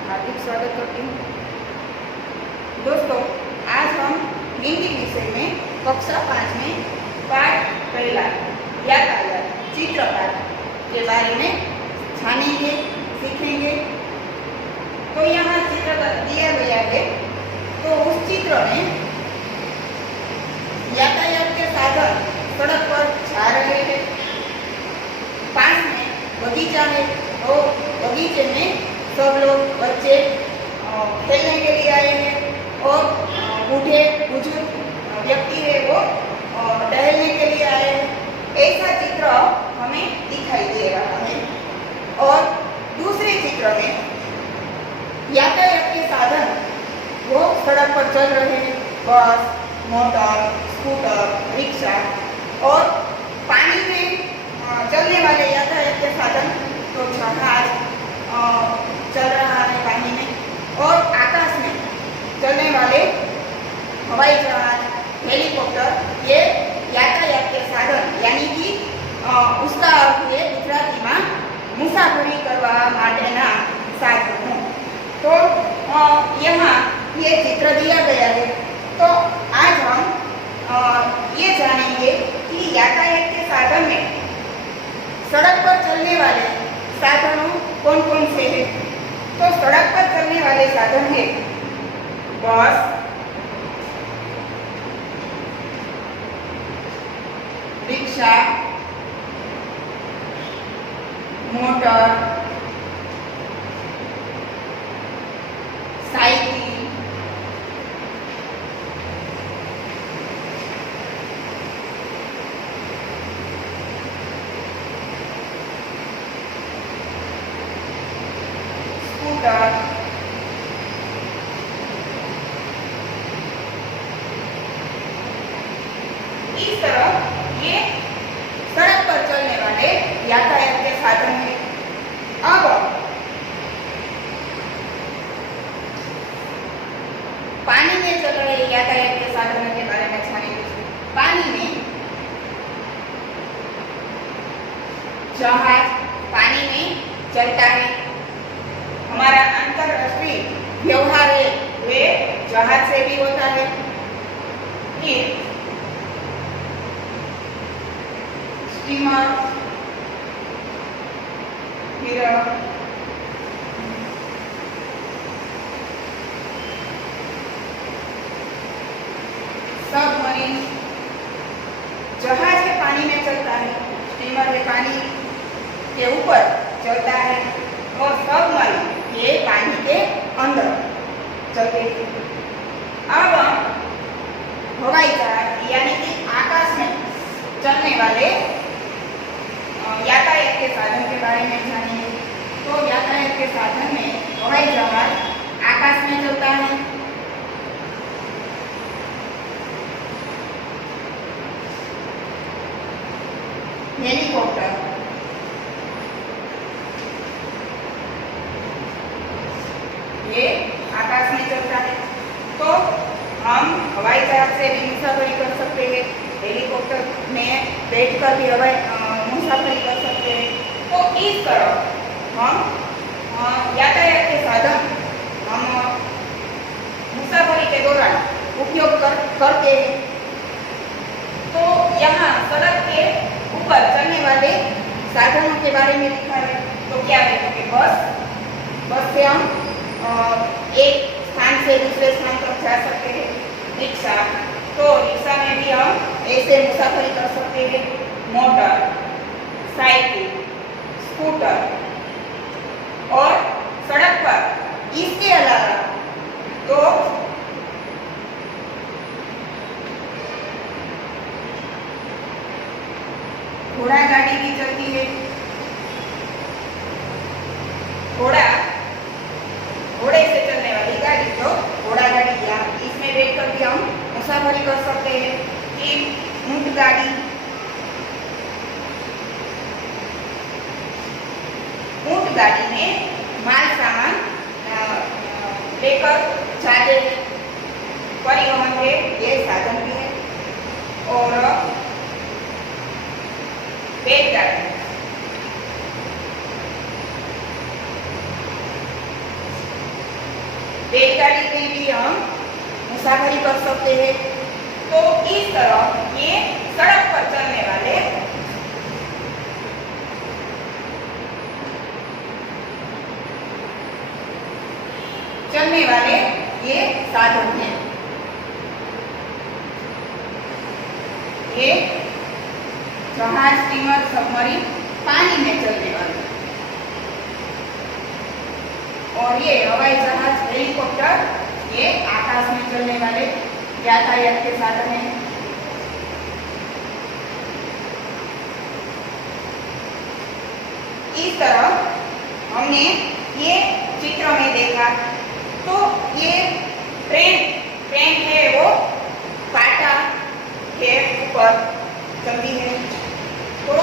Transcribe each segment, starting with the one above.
हार्दिक स्वागत करती हूँ। दोस्तों, आज हम हिंदी विषय में कक्षा 5 में पाठ पहला यातायात चित्रपाठ के बारे में जानेंगे, सीखेंगे। तो यहाँ चित्र दिया गया है, तो उस चित्र में यातायात के साधन सड़क पर जा रहे हैं। पास में बगीचा है, तो बगीचे में सब लोग बच्चे खेलने के लिए आए हैं और बूढ़े बुजुर्ग व्यक्ति है वो टहलने के लिए आए हैं। ऐसा चित्र हमें दिखाई दे रहा है। और दूसरे चित्र में यातायात के साधन वो सड़क पर चल रहे हैं, बस, मोटर, स्कूटर, रिक्शा। और पानी में चलने वाले यातायात के साधन तो जहाज चल रहा है पानी में, और आकाश में चलने वाले हवाई जहाज, हेलीकॉप्टर, ये यातायात के साधन यानी कि उसका अर्थ है गुजराती में मुसाफरी करवा माटेना साधनों। तो यहाँ ये चित्र दिया गया है। तो आज हम ये जानेंगे कि यातायात के साधन में सड़क पर चलने वाले साधनों कौन कौन से हैं। तो सड़क पर चलने वाले साधन है बस, रिक्शा, मोटर, साइकिल, स्कूटर, इस तरह ये सड़क पर चलने वाले यातायात के साधन हैं। अब पानी में चल रहे यातायात के साधनों के बारे में जानेंगे। पानी में जहाज पानी में चलता है। हमारा अंतरराष्ट्रीय व्यवहार है वे जहाज से भी होता है। फिर स्टीमर, फिर सबमरीन, जहाज है पानी में चलता है, स्टीमर है पानी के ऊपर चलता है, और सबमरीन ये पानी के अंदर चलते हैं। अब हवाई जहाज यानी कि आकाश में चलने वाले यातायात के साधन के बारे में जानेंगे। तो यातायात के साधन में हवाई जहाज आकाश में चलता है, हेलीकॉप्टर ये आकाश में चलता है। तो हम हवाई जहाज से भी मुसाफरी कर सकते हैं, हेलीकॉप्टर में बैठकर भी हवाई मुसाफरी कर सकते हैं। तो इस तरह हम यातायात के साधन हम मुसाफरी के दौरान उपयोग करते हैं। तो यहाँ सड़क के ऊपर चलने वाले साधनों के बारे में लिखा है। तो क्या है कि बस से हम एक स्थान से दूसरे स्थान तक जा सकते हैं। रिक्शा, तो रिक्शा में भी हम ऐसे मुसाफरी कर सकते हैं। मोटर, साइकिल, स्कूटर, और सड़क पर इसके अलावा तो घोड़ा गाड़ी भी चलती है। घोड़े से चलने वाली गाड़ी, तो घोड़ा गाड़ी, या इसमें बैठकर भी हम मुसाफरी कर सकते हैं। फिर ऊंट गाड़ी, ऊंट गाड़ी में माल सामान लेकर जाते हैं, परिवहन के ये साधन भी है। और बैलगाड़ी, रेलगाड़ी में भी हम मुसाफरी कर सकते हैं। तो इस तरह ये सड़क पर चलने वाले ये साधन हैं। ये जहाज, स्टीमर, सबमरीन पानी में चलने वाले, और ये हवाई जहाज, हेलीकॉप्टर ये आकाश में चलने वाले यातायात के साधन हैं। इस तरह हमने ये चित्र में देखा। तो ये ट्रेन है वो कांटा के ऊपर चलती है। तो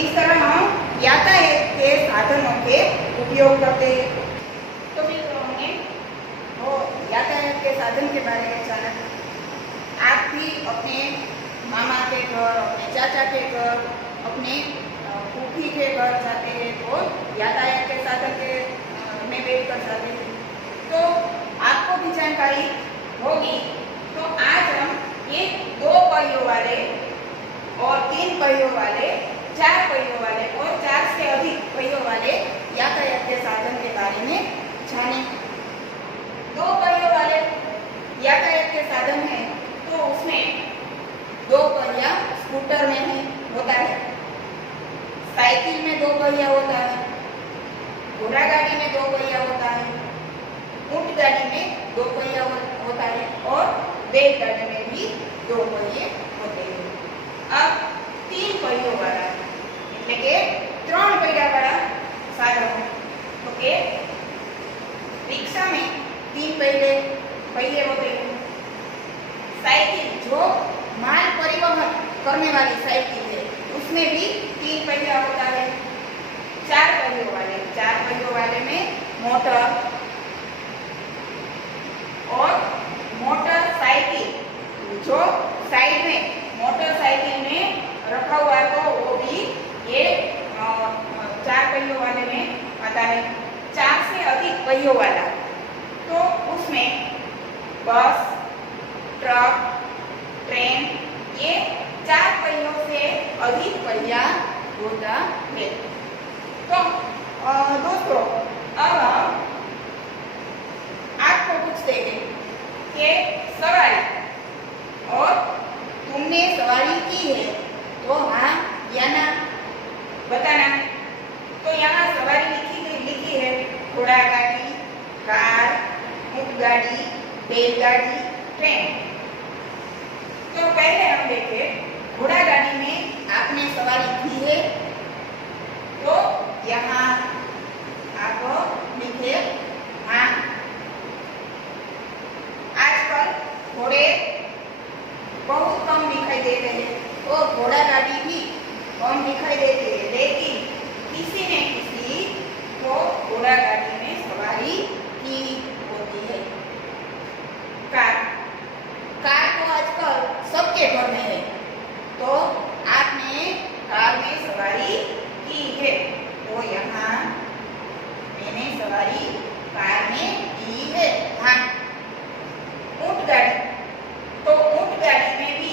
इस तरह हम यातायात के साधनों के उपयोग करते हैं। तो मित्रों, हमने वो यातायात के साधन के बारे में जाना। आप भी अपने मामा के घर, अपने चाचा के घर, अपने फूफी के घर जाते हैं तो यातायात के साधन के में बैठ कर जाते हैं, तो आपको भी जानकारी होगी। तो आज हम एक 2 पहियों वाले और 3 पहियों वाले, 4 पहियों वाले और 4 से अधिक पहियों वाले यातायात के साधन के बारे में जाने। 2 पहियों वाले यातायात के साधन है तो उसमें 2 पहिया स्कूटर में है होता है, साइकिल में 2 पहिया होता है, घोड़ा गाड़ी में 2 पहिया होता है, ऊंट गाड़ी में 2 पहिया होता है और बैलगाड़ी में भी 2 पहिए होते हैं। अब 3 पहियों वाला એટલે કે 3 पहिया वाला साधन, तो के रिक्शा में 3 पहिए होते हैं। साइकिल जो माल परिवहन करने वाली साइकिल है उसमें भी 3 पहिया होता है। 4 पहियों वाले में मोटर और मोटरसाइकिल जो साइड में मोटरसाइकिल में रखा हुआ है तो वो भी ये 4 पहियों वाले में आता है। 4 से अधिक पहियों वाला तो उसमें बस, ट्रक, ट्रेन ये 4 पहियों से अधिक पहिया होता है। तो दोस्तों, अब हम आपको पूछते हैं कि सवारी और तुमने सवारी की है तो हाँ या ना बताना। तो यहाँ सवारी लिखी है घोड़ा गाड़ी, कार, ऊंट गाड़ी, बैलगाड़ी, ट्रेन। तो पहले हम देखें घोड़ा गाड़ी में आपने सवारी की है तो यहाँ आप लिखे हाँ। आजकल घोड़े बहुत कम दिखाई देते हैं और घोड़ा गाड़ी भी कम दिखाई देती है, लेकिन किसी न किसी को घोड़ा गाड़ी में सवारी की होती है। कार तो आजकल सबके घर में है, तो आपने कार में सवारी की है तो यहाँ मैंने सवारी कार में की है हाँ। ऊंट गाड़ी, तो ऊंट गाड़ी में भी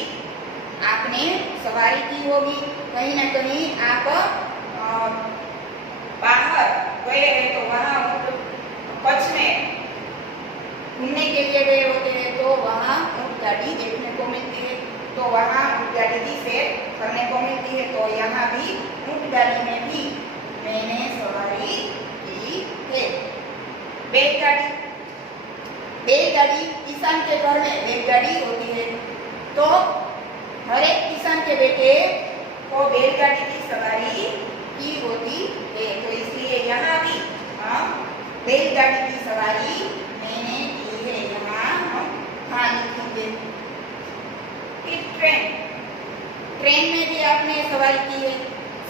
आपने सवारी की होगी। कहीं ना कहीं आप बाहर गए हैं तो वहाँ कच्छ में घूमने के लिए गए होते हैं तो वहाँ ऊंट गाड़ी देखने को मिलती है, तो वहाँ ऊंट गाड़ी की सैर करने को मिलती है। तो यहाँ भी ऊंट गाड़ी में भी मैंने सवारी की है। बैलगाड़ी किसान के घर में बैलगाड़ी होती है, तो हर एक किसान के बेटे को बैलगाड़ी की सवारी की होती है, तो इसलिए यहाँ भी हम बैलगाड़ी की सवारी मैंने की है, यहाँ हम हाँ लिखेंगे। फिर ट्रेन में भी आपने सवारी की है,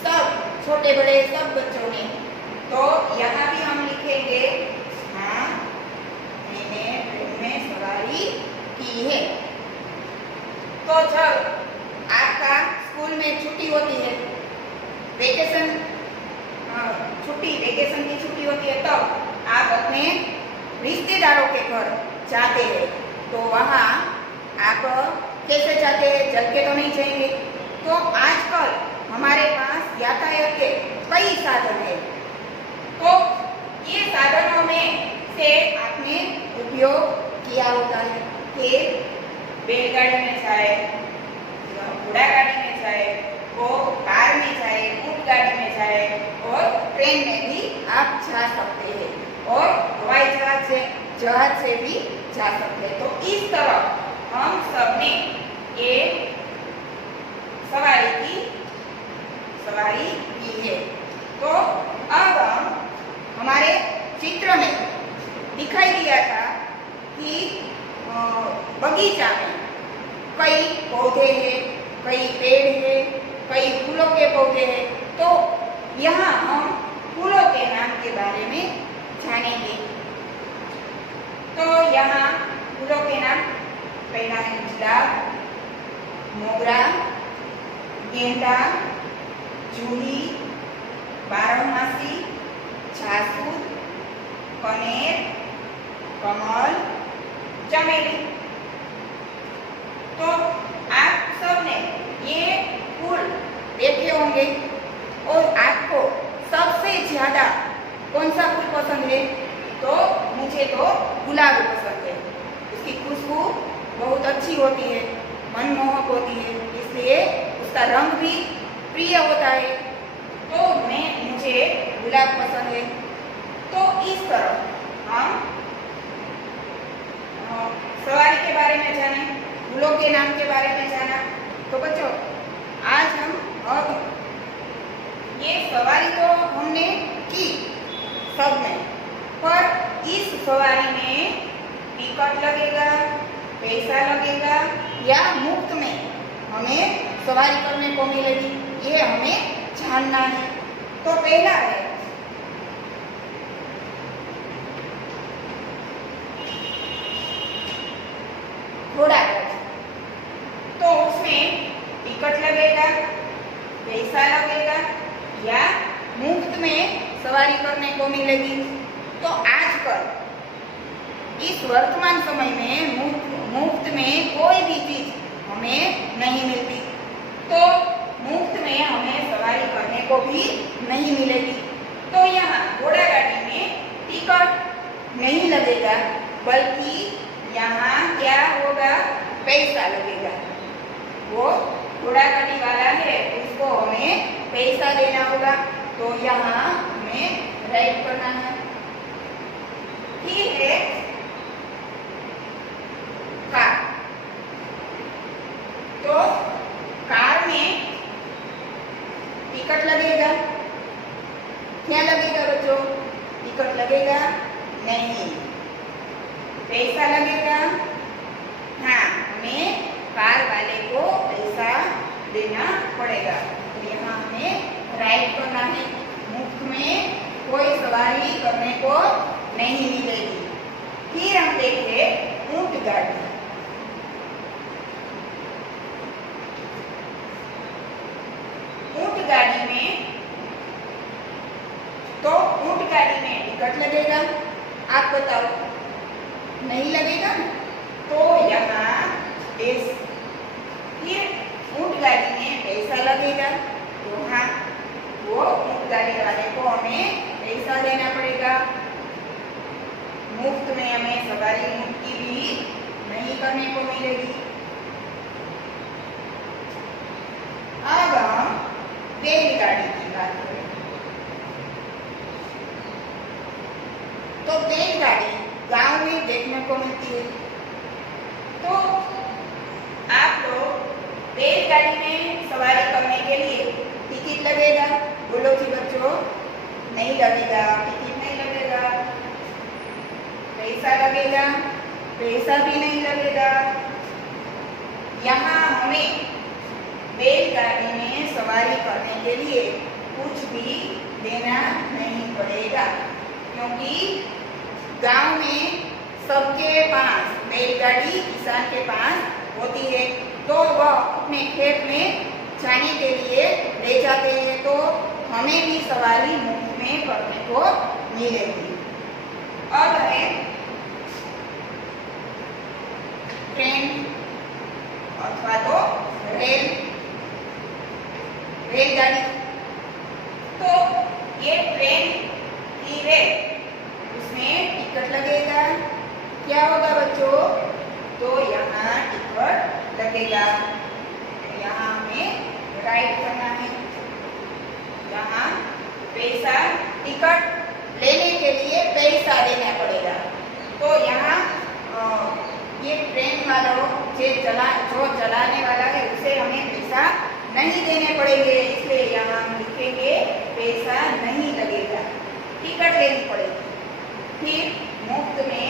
सब छोटे बड़े सब बच्चों ने, तो यहाँ भी हम लिखेंगे हाँ मैंने ट्रेन में सवारी की है। तो जब आपका स्कूल में छुट्टी होती है, वेकेशन जाते हैं तो वहाँ आप कैसे जाते हैं? चल के तो नहीं जाएंगे। तो आजकल हमारे पास यातायात के कई साधन है। तो ये साधनों में से आपने उपयोग किया होता है कि बैलगाड़ी में जाए, घोड़ा गाड़ी में जाए, वो कार में जाए, ऊंट गाड़ी में जाए और ट्रेन में भी आप जा सकते हैं और हवाई जहाज से भी जा सकते हैं। तो इस तरह हम सबने ये सवारी की है। तो अब हम हमारे चित्र में दिखाई दिया था कि बगीचा में कई पौधे हैं, कई पेड़ हैं, कई फूलों के पौधे हैं। तो यहाँ हम फूलों के नाम के बारे में जानेंगे। तो यहाँ फूलों के नाम पहला है गुलाब, मोगरा, गेंदा, जूही, बारहमासी, जासूद, कनेर, कमल, चमेली। तो आप सबने ये फूल देखे होंगे और आपको सबसे ज्यादा कौन सा फूल पसंद है? तो मुझे तो गुलाब पसंद है। उसकी खुशबू बहुत अच्छी होती है, मनमोहक होती है, इसलिए उसका रंग भी प्रिय होता है। तो मुझे गुलाब पसंद है। तो इस तरह हम सवारी के बारे में जाने, फूलों के नाम के बारे में जाना। तो बच्चों आज हम अब ये सवारी तो हमने की सबने, पर इस सवारी में टिकट लगेगा, पैसा लगेगा या मुफ्त में हमें सवारी करने को मिलेगी, ये हमें जानना है। तो पहला है घोड़ा गाड़ी। तो उसमें टिकट लगेगा, पैसा लगेगा या मुफ्त में सवारी करने को मिलेगी। तो आजकल इस वर्तमान समय में मुफ्त में कोई भी चीज हमें नहीं मिलती। तो मुफ्त में हमें सवारी करने को भी नहीं मिलेगी। तो यहाँ घोड़ा गाड़ी में टिकट नहीं लगेगा, बल्कि यहाँ क्या होगा? पैसा लगेगा। वो घोड़ा गाड़ी वाला है, उसको हमें पैसा देना होगा। तो यहाँ हमें राइड करना है। ठीक है, कार। तो कार में टिकट लगेगा। क्या लगेगा बच्चों? टिकट लगेगा नहीं। पैसा लगेगा? हाँ, हमें कार वाले को पैसा देना पड़ेगा। तो यहाँ हमें राइड करना है। मुफ्त में कोई सवारी करने को नहीं मिलेगी। फिर हम देखें ऊंट गाड़ी। ऊंट गाड़ी में टिकट लगेगा? आप बताओ, नहीं लगेगा? तो यहाँ फिर ऊंट गाड़ी में पैसा लगेगा। तो हाँ, वो ऊंट गाड़ी वाले को हमें पैसा देना पड़ेगा। मुफ्त में हमें सवारी ऊंट की भी नहीं करने को मिलेगी। अब हम बैलगाड़ी की बात करें। तो बैलगाड़ी गांव में देखने को मिलती है। तो आप लोग बैलगाड़ी में सवारी करने के लिए टिकट लगेगा? बोलो कि बच्चों नहीं लगेगा, टिकट नहीं लगेगा। पैसा लगेगा? पैसा भी नहीं लगेगा। यहाँ हमें बैलगाड़ी में सवारी करने के लिए कुछ भी देना नहीं पड़ेगा, क्योंकि गांव में सबके पास बैलगाड़ी किसान के पास होती है। तो वह अपने खेत में जाने के लिए ले जाते हैं। तो हमें भी सवारी मुफ्त में करने को मिलेगी। अब है ट्रेन अथवा तो रेलगाड़ी। तो ये ट्रेन की रेल, उसमें टिकट लगेगा। क्या होगा बच्चों? तो यहाँ टिकट लगेगा। यहाँ हमें राइट करना है। यहाँ पैसा, टिकट लेने के लिए पैसा देना पड़ेगा। तो यहाँ ये ट्रेन वालों जो चलाने वाला है उसे हमें पैसा नहीं देने पड़ेंगे, इसलिए यहाँ हम लिखेंगे पैसा नहीं लगेगा, टिकट लेनी पड़ेगी। फिर मुफ्त में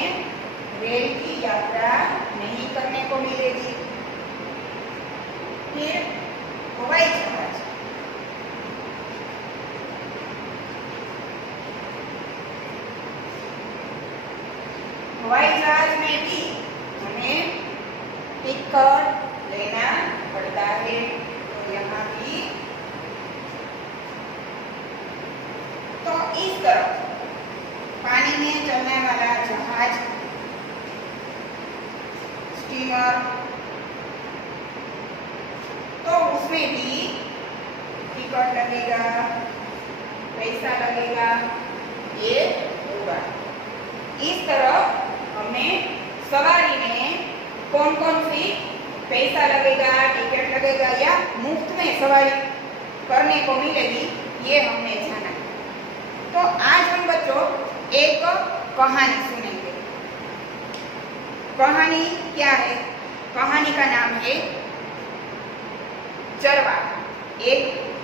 रेल की यात्रा नहीं करने को मिलेगी। फिर हवाई जहाज, हवाई जहाज में भी हमें टिकट लेना पड़ता है। तो यहाँ भी तो इस तरह पानी में चलने वाला जहाज, स्टीमर, तो उसमें भी टिकट लगेगा, पैसा लगेगा, ये होगा। इस तरह हमें सवारी में कौन कौन सी पैसा लगेगा, टिकट लगेगा या मुफ्त में सवारी करने को मिलेगी, ये हमने जाना। तो आज हम बच्चों एक कहानी सुनेंगे। कहानी क्या है? कहानी का नाम है चरवाहा, एक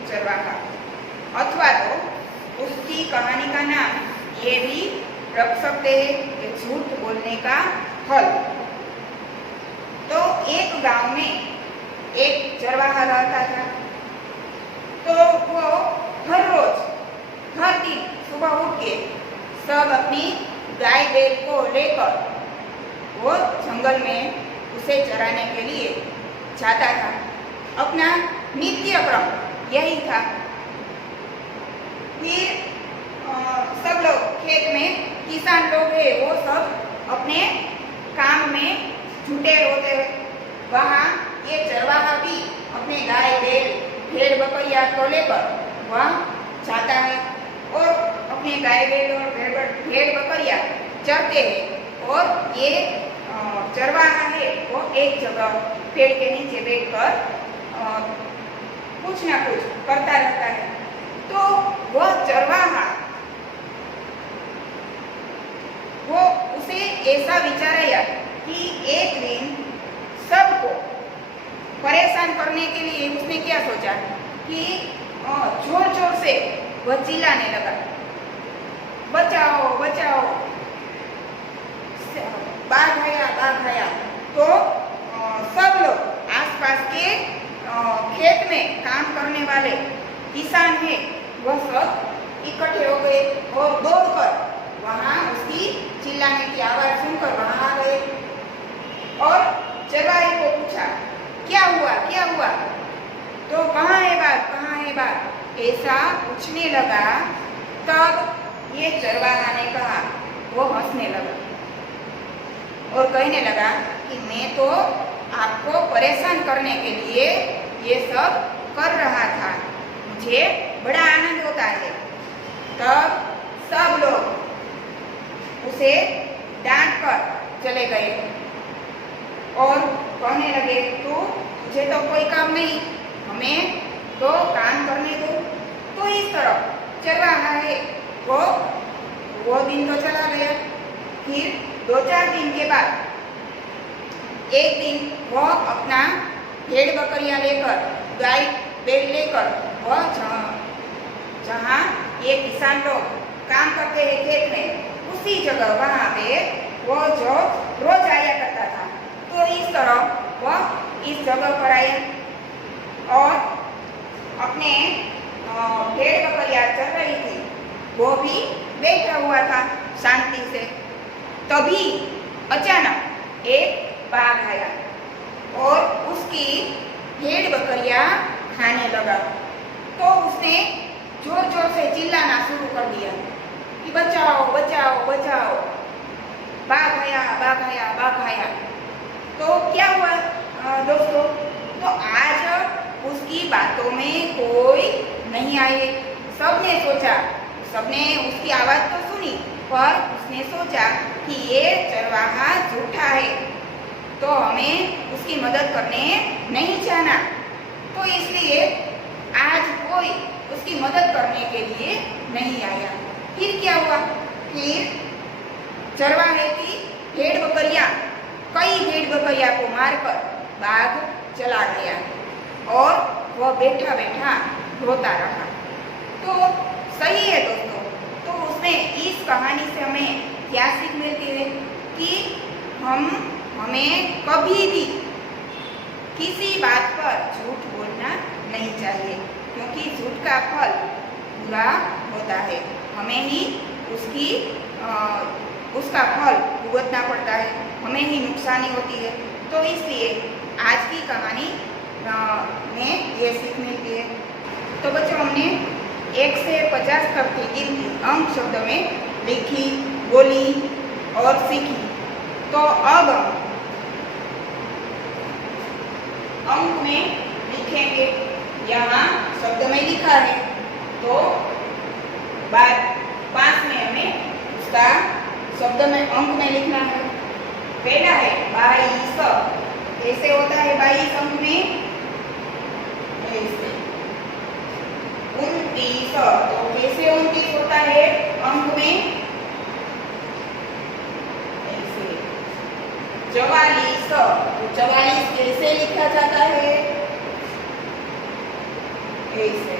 चरवाहा, अथवा तो उसकी कहानी का नाम ये भी रख सकते हैं कि झूठ बोलने का फल। तो एक गांव में एक चरवाहा रहता था। तो वो हर रोज, हर दिन सुबह उठ के सब अपनी गाय बैल को लेकर वो जंगल में उसे चराने के लिए जाता था। अपना नित्य क्रम यही था। फिर सब लोग खेत में, किसान लोग हैं वो सब अपने काम में जुटे होते हैं। वहाँ ये चरवाहा भी अपने गाय बैल भेड़ बकरिया को लेकर वहाँ जाता है और अपने गाय बैल और भेड़ बकरिया चरते हैं। और ये चरवाहा है वो एक जगह पेड़ के नीचे बैठकर कुछ ना कुछ करता रहता है। तो वह चरवाहा, वो उसे ऐसा विचार आया कि एक दिन सबको परेशान करने के लिए उसने क्या सोचा कि जोर जोर से वह चिल्लाने लगा, बचाओ बचाओ, बाघ आया बाघ आया। तो सब लोग आसपास के खेत में काम करने वाले किसान हैं वह सब इकट्ठे हो गए और दौड़कर वहाँ उसकी चिल्लाने की आवाज सुनकर वहाँ आ गए और चरवाहे को पूछा क्या हुआ क्या हुआ? तो कहाँ है बाघ, कहाँ है बाघ, ऐसा पूछने लगा। तब ये चरवाहा ने कहा, वो हंसने लगा और कहने लगा कि मैं तो आपको परेशान करने के लिए ये सब कर रहा था, मुझे बड़ा आनंद होता है। तब सब लोग उसे डांट कर चले गए और कहने लगे तुझे तो कोई काम नहीं, हमें तो काम करने दो। तो इस तरह चरवाहा है वो दिन तो चला गया। फिर 2-4 दिन के बाद एक दिन वो अपना भेड़ बकरियां लेकर, गाय बैल लेकर वह जहाँ ये किसान लोग काम करते हैं खेत में, उसी जगह वहाँ पे वो जो रोज आया करता था। तो इस तरह वह इस जगह पर आया और अपने भेड़ बकरियां चल रही थी, वो भी बैठा हुआ था शांति से। तभी अचानक एक बाघ आया और उसकी भेड़ बकरियां खाने लगा। तो उसने जोर जोर से चिल्लाना शुरू कर दिया कि बचाओ बचाओ बचाओ, बाघ आया बाघ आया बाघ आया। तो क्या हुआ दोस्तों, तो आज उसकी बातों में कोई नहीं आए। सबने सोचा, सबने उसकी आवाज तो सुनी, पर उसने सोचा कि ये चरवाहा झूठा है, तो हमें उसकी मदद करने नहीं जाना। तो इसलिए आज कोई उसकी मदद करने के लिए नहीं आया। फिर क्या हुआ, फिर चरवाहे की भेड़ बकरियां, कई भेड़ बकरियां को मारकर बाघ चला गया और वह बैठा बैठा रोता रहा। तो सही है दोस्तों, तो उसमें इस कहानी से हमें क्या सीख मिलती है कि हमें कभी भी किसी बात पर झूठ बोलना नहीं चाहिए, क्योंकि झूठ का फल बुरा होता है, हमें ही उसका फल भुगतना पड़ता है, हमें ही नुकसानी होती है। तो इसलिए आज की कहानी में ये सीख मिलती है। तो बच्चों, हमने 1 से 50 तक की गिनती अंक शब्द में लिखी, बोली और सीखी। तो अब अंक में लिखेंगे, यहाँ शब्द में लिखा है, तो बाद 5 में हमें उसका शब्द में अंक में लिखना है। पहला है 22। कैसे होता है 22 अंक में? ऐसे 29। तो कैसे 29 होता है अंक में? ऐसे 44। तो 44 कैसे लिखा जाता है? ऐसे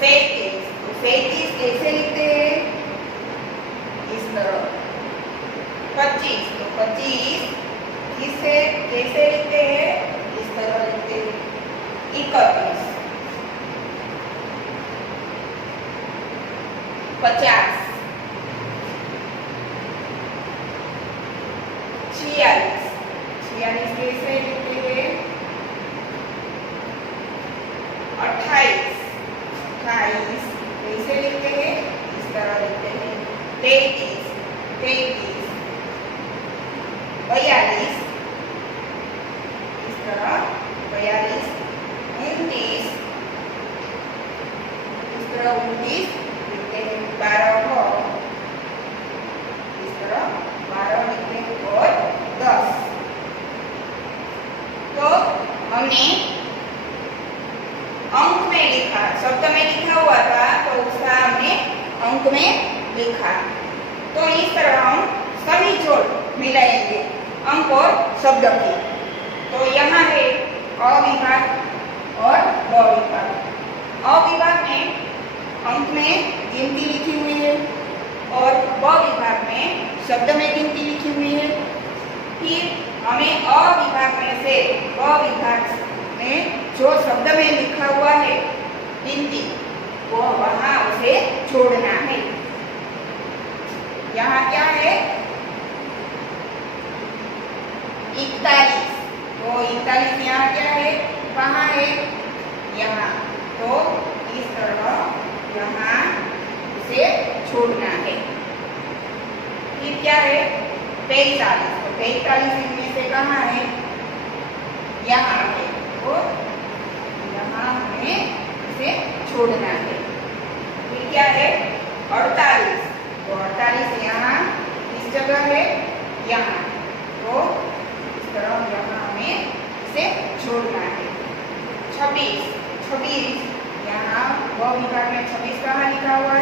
37। तो 37 कैसे लिखते हैं? इस तरह। 25। तो 25 किसे कैसे लिखते हैं? इस तरह लिखते हैं। 31। 50। 46। 46 कैसे लिखते हैं? 28। 28 कैसे लिखते हैं? इस तरह लिखते हैं। 33। 33। 42 इस तरह। 42। 29 इस तरह। 29 लिखते हैं। 12 इस तरह 12 लिखते हैं। और 10। तो हमने अंक में लिखा, शब्द में लिखा हुआ था, तो उसका हमने अंक में लिखा। तो इस तरह हम सभी जोड़ मिलाएंगे अंक और शब्द की। तो यहाँ है अ विभाग और ब विभाग। अ विभाग में अंक में गिनती लिखी हुई है और ब विभाग में शब्द में गिनती लिखी हुई है। फिर हमें अ विभाग में से ब विभाग में जो शब्द में लिखा हुआ है गिनती, वो वहां उसे छोड़ना है। यहाँ क्या है? 41। तो 41 यहाँ क्या है? कहाँ है? यहाँ। तो इस तरह यहाँ उसे छोड़ना है। फिर क्या है? 45। तो 45 इनमें से कहाँ है? यहाँ है। तो यहाँ हमें इसे छोड़ना है। फिर क्या है? 48। तो 48 यहाँ इस जगह है, यहाँ। तो इस तरह यहाँ हमें इसे छोड़ना है। 26। 26 यहाँ व विभाग में 26 कहाँ लिखा हुआ